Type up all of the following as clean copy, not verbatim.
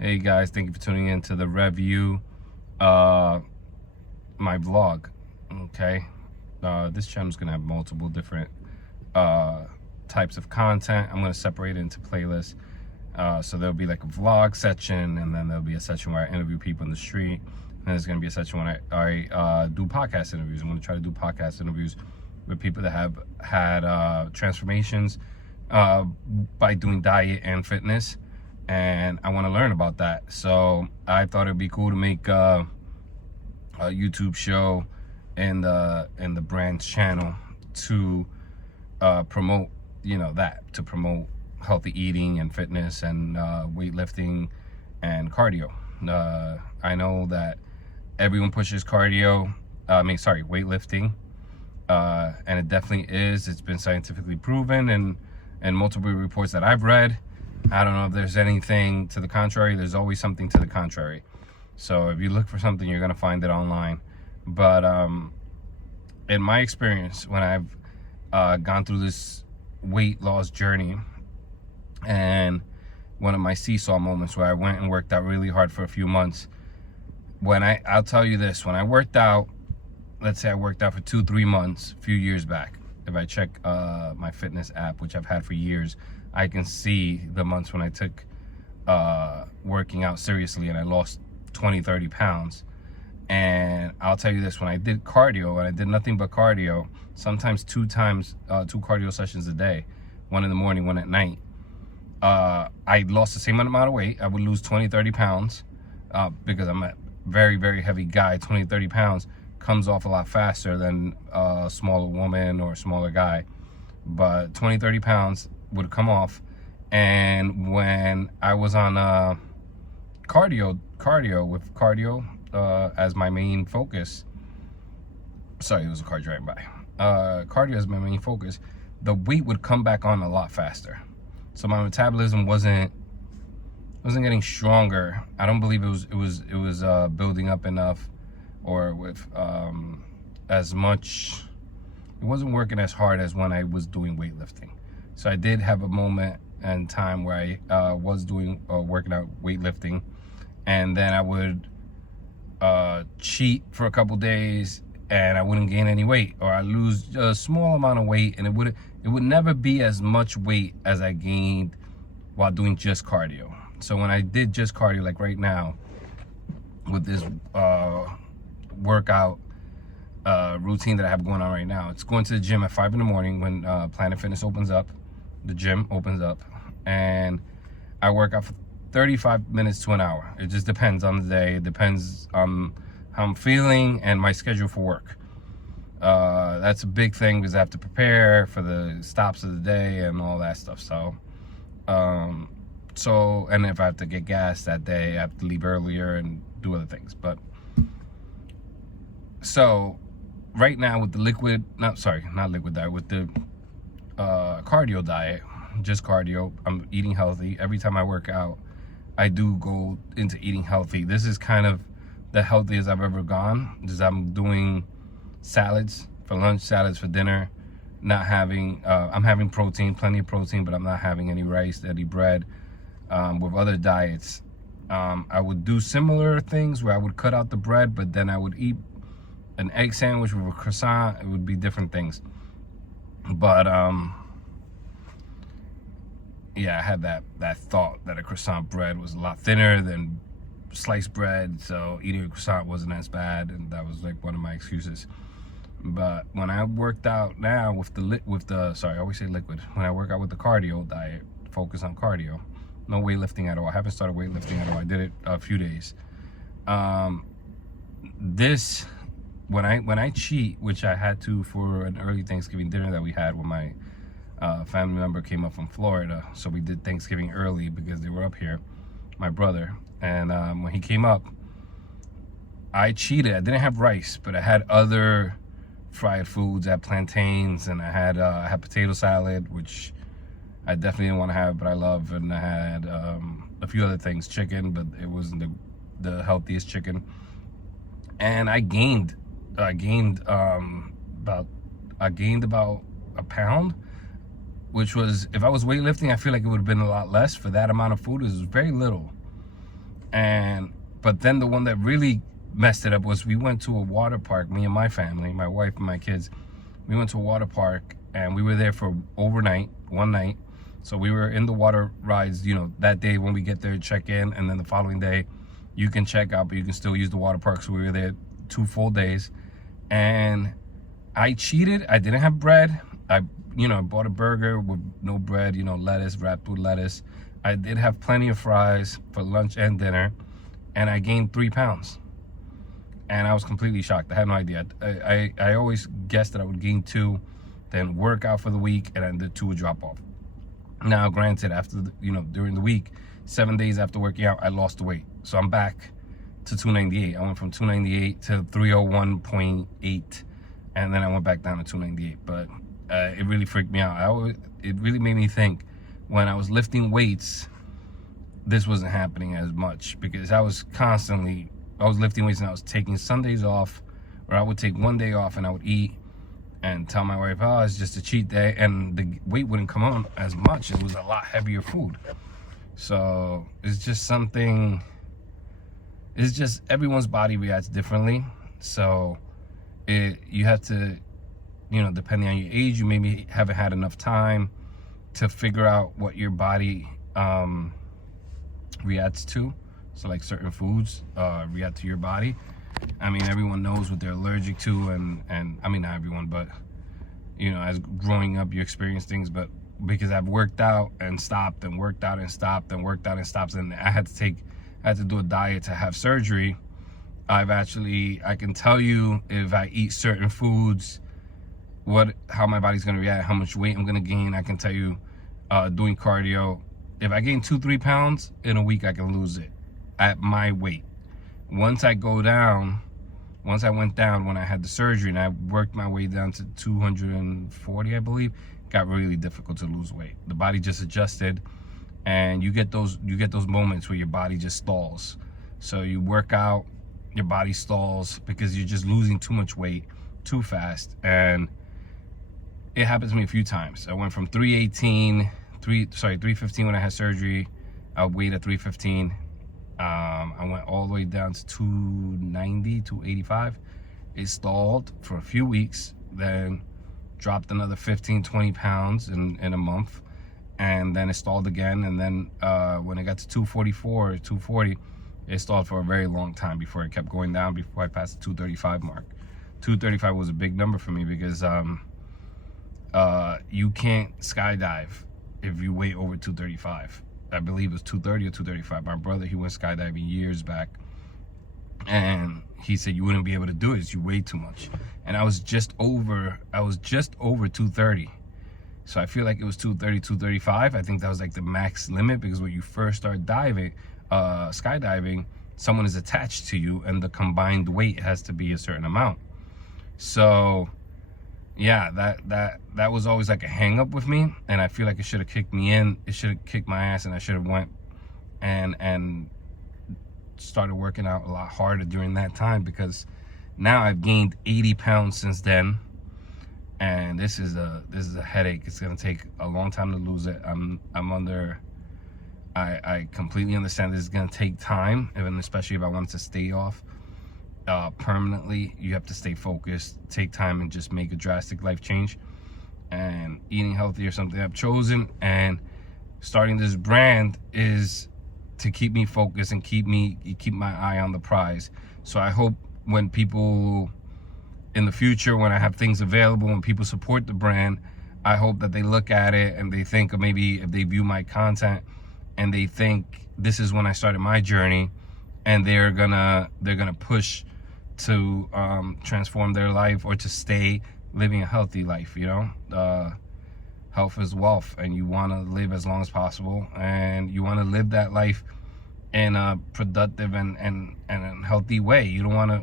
Hey guys, thank you for tuning in to the Revu, my vlog. Okay, this channel is gonna have multiple different types of content. I'm gonna separate it into playlists. So there'll be like a vlog section, and then there'll be a section where I interview people in the street, and there's gonna be a section when I do podcast interviews. I'm gonna try to do podcast interviews with people that have had transformations by doing diet and fitness. And I want to learn about that, so I thought it'd be cool to make a YouTube show in the brand's channel to promote, to promote healthy eating and fitness and weightlifting and cardio. I know that everyone pushes cardio. Weightlifting, and it definitely is. It's been scientifically proven, and multiple reports that I've read. I don't know if there's anything to the contrary. There's always something to the contrary. So if you look for something, you're going to find it online. But in my experience, when I've gone through this weight loss journey, and one of my seesaw moments where I went and worked out really hard for a few months, I'll tell you this, when I worked out, let's say I worked out for 2-3 months, a few years back, if I check my fitness app, which I've had for years, I can see the months when I took working out seriously and I lost 20-30 pounds. And I'll tell you this, when I did cardio, and I did nothing but cardio, sometimes two cardio sessions a day, one in the morning, one at night, I lost the same amount of weight. I would lose 20-30 pounds because I'm a very, very heavy guy. 20-30 pounds comes off a lot faster than a smaller woman or a smaller guy. But 20-30 pounds would come off. And when I was on cardio as my main focus, sorry, it was a car driving by, cardio as my main focus, the weight would come back on a lot faster. So my metabolism wasn't getting stronger. I don't believe it was building up enough, or with as much. It wasn't working as hard as when I was doing weightlifting. So I did have a moment and time where I was doing working out weightlifting, and then I would cheat for a couple days and I wouldn't gain any weight, or I lose a small amount of weight, and it would never be as much weight as I gained while doing just cardio. So when I did just cardio, like right now with this workout routine that I have going on right now, it's going to the gym at 5 in the morning when Planet Fitness opens up. The gym opens up, and I work out for 35 minutes to an hour. It just depends on the day. It depends on how I'm feeling and my schedule for work. That's a big thing because I have to prepare for the stops of the day and all that stuff. So and if I have to get gas that day, I have to leave earlier and do other things. But so right now with the not liquid diet, with the cardio diet, just cardio, I'm eating healthy. Every time I work out, I do go into eating healthy. This is kind of the healthiest I've ever gone. Just I'm doing salads for lunch, salads for dinner, not having I'm having protein, plenty of protein, but I'm not having any rice, any bread. With other diets, I would do similar things where I would cut out the bread, but then I would eat an egg sandwich with a croissant. It would be different things. But yeah, I had that thought that a croissant bread was a lot thinner than sliced bread, so eating a croissant wasn't as bad, and that was like one of my excuses. But when I worked out now with I always say liquid. When I work out with the cardio diet, focus on cardio, no weightlifting at all. I haven't started weightlifting at all. I did it a few days. When I cheat, which I had to for an early Thanksgiving dinner that we had when my family member came up from Florida. So we did Thanksgiving early because they were up here, my brother. And when he came up, I cheated. I didn't have rice, but I had other fried foods. I had plantains, and I had potato salad, which I definitely didn't want to have, but I love. And I had a few other things, chicken, but it wasn't the healthiest chicken. And I gained about a pound, which was, if I was weightlifting, I feel like it would have been a lot less. For that amount of food, it was very little. But then the one that really messed it up was we went to a water park, me and my family, my wife and my kids. We went to a water park and we were there for overnight, one night. So we were in the water rides, you know, that day when we get there, check in, and then the following day you can check out, but you can still use the water park. So we were there 2 full days, and I cheated. I didn't have bread. I bought a burger with no bread, you know, lettuce, wrapped with lettuce. I did have plenty of fries for lunch and dinner, and I gained 3 pounds. And I was completely shocked. I had no idea. I always guessed that I would gain 2, then work out for the week, and then the 2 would drop off. Now, granted, after during the week, 7 days after working out, I lost the weight. So I'm back to 298. I went from 298 to 301.8, and then I went back down to 298. But it really freaked me out. It really made me think when I was lifting weights, this wasn't happening as much, because I was lifting weights and I was taking Sundays off, or I would take 1 day off and I would eat and tell my wife, oh, it's just a cheat day, and the weight wouldn't come on as much. It was a lot heavier food. So it's just everyone's body reacts differently. So you have to, depending on your age, you maybe haven't had enough time to figure out what your body reacts to. So like certain foods react to your body. I mean, everyone knows what they're allergic to, and I mean, not everyone, but as growing up, you experience things. But because I've worked out and stopped, and worked out and stopped, and worked out and stopped, and I had to do a diet to have surgery. I can tell you if I eat certain foods, how my body's gonna react, how much weight I'm gonna gain. I can tell you, doing cardio, if I gain 2-3 pounds in a week, I can lose it at my weight. Once I went down when I had the surgery, and I worked my way down to 240, I believe, it got really difficult to lose weight. The body just adjusted, and you get those moments where your body just stalls. So you work out, your body stalls because you're just losing too much weight too fast. And it happened to me a few times. I went from 315 when I had surgery. I weighed at 315. I went all the way down to 290, 285. It stalled for a few weeks, then dropped another 15, 20 pounds in a month, and then it stalled again. And then when it got to 244, 240, it stalled for a very long time before it kept going down, before I passed the 235 mark. 235 was a big number for me because you can't skydive if you weigh over 235. I believe it was 230 or 235. My brother, he went skydiving years back, and he said you wouldn't be able to do it. You weigh too much. And I was just over 230. So I feel like it was 230, 235. I think that was like the max limit, because when you first start skydiving, someone is attached to you, and the combined weight has to be a certain amount. So yeah, that was always like a hang up with me, and I feel like it should have kicked me in. It should have kicked my ass, and I should have went and started working out a lot harder during that time, because now I've gained 80 pounds since then, and this is a headache. It's gonna take a long time to lose it. I completely understand this is gonna take time, and especially if I want to stay off permanently. You have to stay focused, take time, and just make a drastic life change. And eating healthy is something I've chosen, and starting this brand is to keep me focused and keep my eye on the prize. So I hope when people in the future, when I have things available, when people support the brand, I hope that they look at it and they think, or maybe if they view my content and they think this is when I started my journey, and they're gonna push to transform their life, or to stay living a healthy life. Health is wealth, and you want to live as long as possible, and you want to live that life in a productive and a healthy way. You don't want to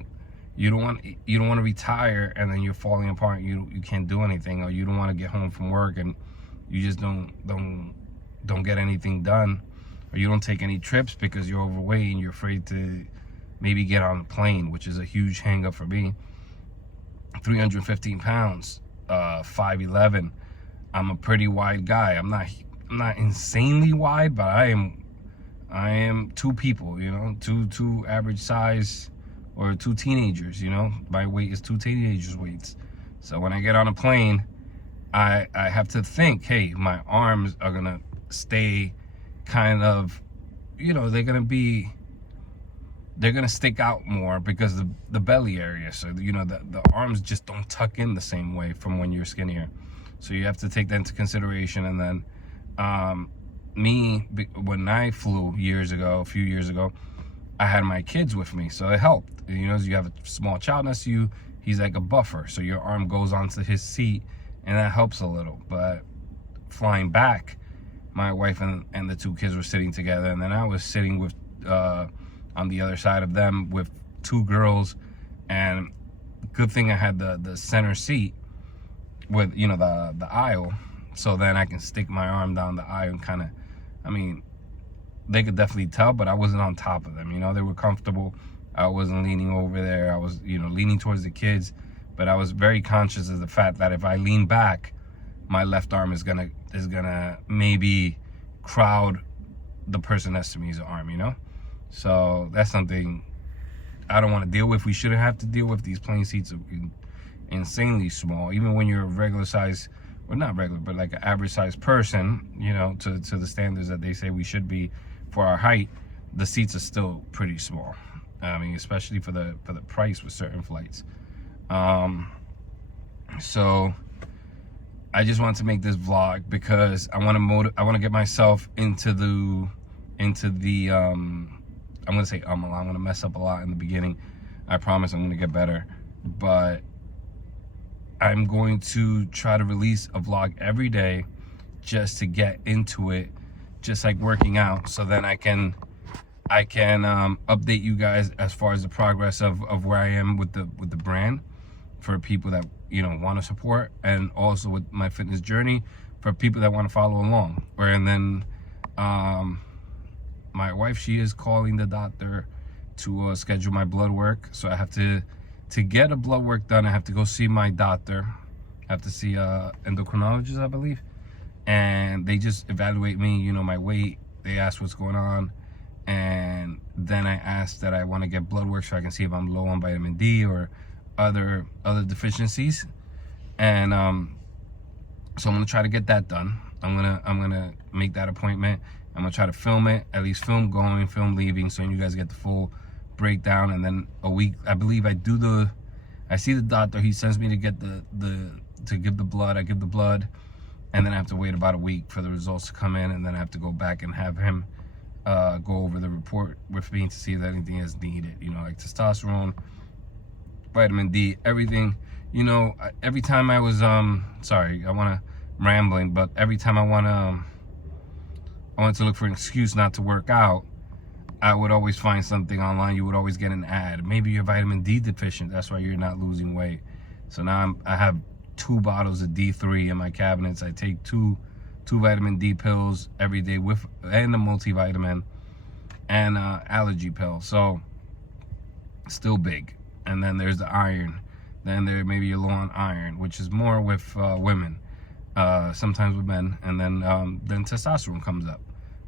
retire and then you're falling apart. You can't do anything, or you don't want to get home from work and you just don't get anything done, or you don't take any trips because you're overweight and you're afraid to maybe get on a plane, which is a huge hang up for me. 315 pounds, 5'11". I'm a pretty wide guy. I'm not insanely wide, but I am two people, you know, two average size, or two teenagers, you know. My weight is two teenagers' weights. So when I get on a plane, I have to think, hey, my arms are gonna stay kind of, you know, they're gonna stick out more because of the belly area. So, you know, the arms just don't tuck in the same way from when you're skinnier. So you have to take that into consideration. And then when I flew a few years ago, I had my kids with me, so it helped. You know, you have a small child next to you, he's like a buffer, so your arm goes onto his seat, and that helps a little. But flying back, my wife and the two kids were sitting together, and then I was sitting with on the other side of them with two girls. And good thing I had the center seat with, you know, the aisle, so then I can stick my arm down the aisle and kind of, I mean, they could definitely tell, but I wasn't on top of them. You know, they were comfortable. I wasn't leaning over there. I was, you know, leaning towards the kids, but I was very conscious of the fact that if I lean back, my left arm is gonna maybe crowd the person next to me's arm, you know. So that's something I don't want to deal with. We shouldn't have to deal with. These plane seats are insanely small, even when you're a regular size, well, not regular, but like an average size person, you know, to the standards that they say we should be for our height. The seats are still pretty small. I mean, especially for the price with certain flights. So I just wanted to make this vlog because I want to get myself into the I'm gonna say I'm gonna mess up a lot in the beginning. I promise I'm gonna get better, but I'm going to try to release a vlog every day just to get into it, just like working out, so then I can update you guys as far as the progress of where I am with the brand, for people that, you know, want to support, and also with my fitness journey for people that want to follow along. And then my wife, she is calling the doctor to schedule my blood work, so I have to get a blood work done. I have to go see my doctor. I have to see endocrinologist, I believe, and they just evaluate me, you know, my weight. They ask what's going on, and then I ask that I want to get blood work so I can see if I'm low on vitamin D or other deficiencies. And so I'm gonna try to get that done. I'm gonna make that appointment. I'm gonna try to film it, at least film going, film leaving, so you guys get the full breakdown. And then a week, I believe, I see the doctor. He sends me to get to give the blood. I give the blood, and then I have to wait about a week for the results to come in, and then I have to go back and have him go over the report with me to see if anything is needed, you know, like testosterone, vitamin D, everything. You know, every time I was sorry, rambling, but every time I wanted to look for an excuse not to work out, I would always find something online. You would always get an ad. Maybe you're vitamin D deficient, that's why you're not losing weight. So now I have 2 bottles of D3 in my cabinets. I take two vitamin D pills every day and a multivitamin and allergy pill. So still big. And then there's the iron. Then there maybe you're low on iron, which is more with women, sometimes with men. And then testosterone comes up.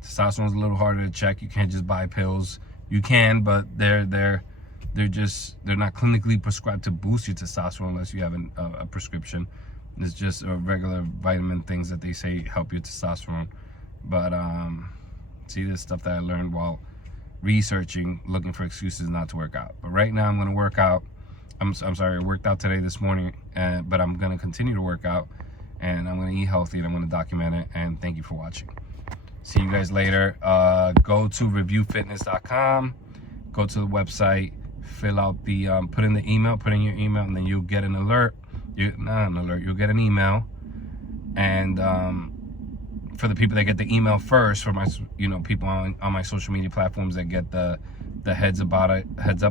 Testosterone's a little harder to check. You can't just buy pills. You can, but they're not clinically prescribed to boost your testosterone unless you have a prescription. It's just regular vitamin things that they say help your testosterone. But see, this stuff that I learned while researching, looking for excuses not to work out. But right now I'm going to work out. I'm sorry, I worked out today this morning, but I'm going to continue to work out, and I'm going to eat healthy, and I'm going to document it. And thank you for watching. See you guys later. Go to revufitness.com. Go to the website. Fill out the put in your email, and then you'll get an alert. You'll get an email. And for the people that get the email first, for my, you know, people on my social media platforms that get the heads up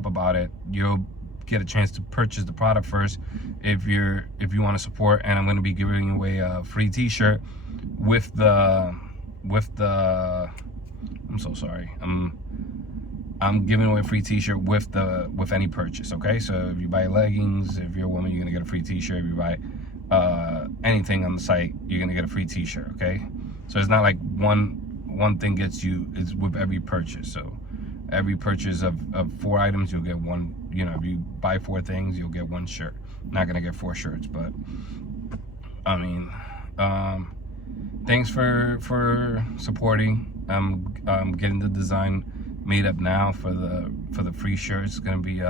about it, you'll get a chance to purchase the product first if you want to support. And I'm going to be giving away a free t-shirt with the I'm so sorry, I'm giving away a free t-shirt with any purchase. Okay, so if you buy leggings, if you're a woman, you're gonna get a free t-shirt. If you buy anything on the site, you're gonna get a free t-shirt. Okay, so it's not like one one thing gets you is with every purchase. So every purchase of 4 items, you'll get one. You know, if you buy 4 things, you'll get 1 shirt. Not gonna get 4 shirts, but I mean, thanks for supporting. I'm getting the design made up now for the free shirt. It's gonna be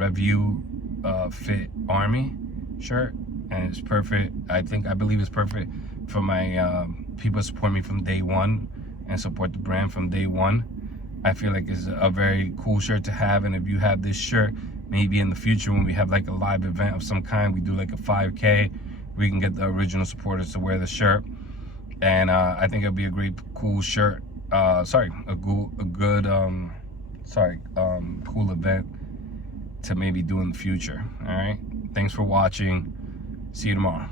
Revu Fit Army shirt, and it's perfect. I believe it's perfect for my people who support me from day one and support the brand from day one. I feel like it's a very cool shirt to have, and if you have this shirt, maybe in the future when we have like a live event of some kind, we do like a 5K, we can get the original supporters to wear the shirt, and I think it'll be a great, cool shirt. Cool event to maybe do in the future. All right, thanks for watching. See you tomorrow.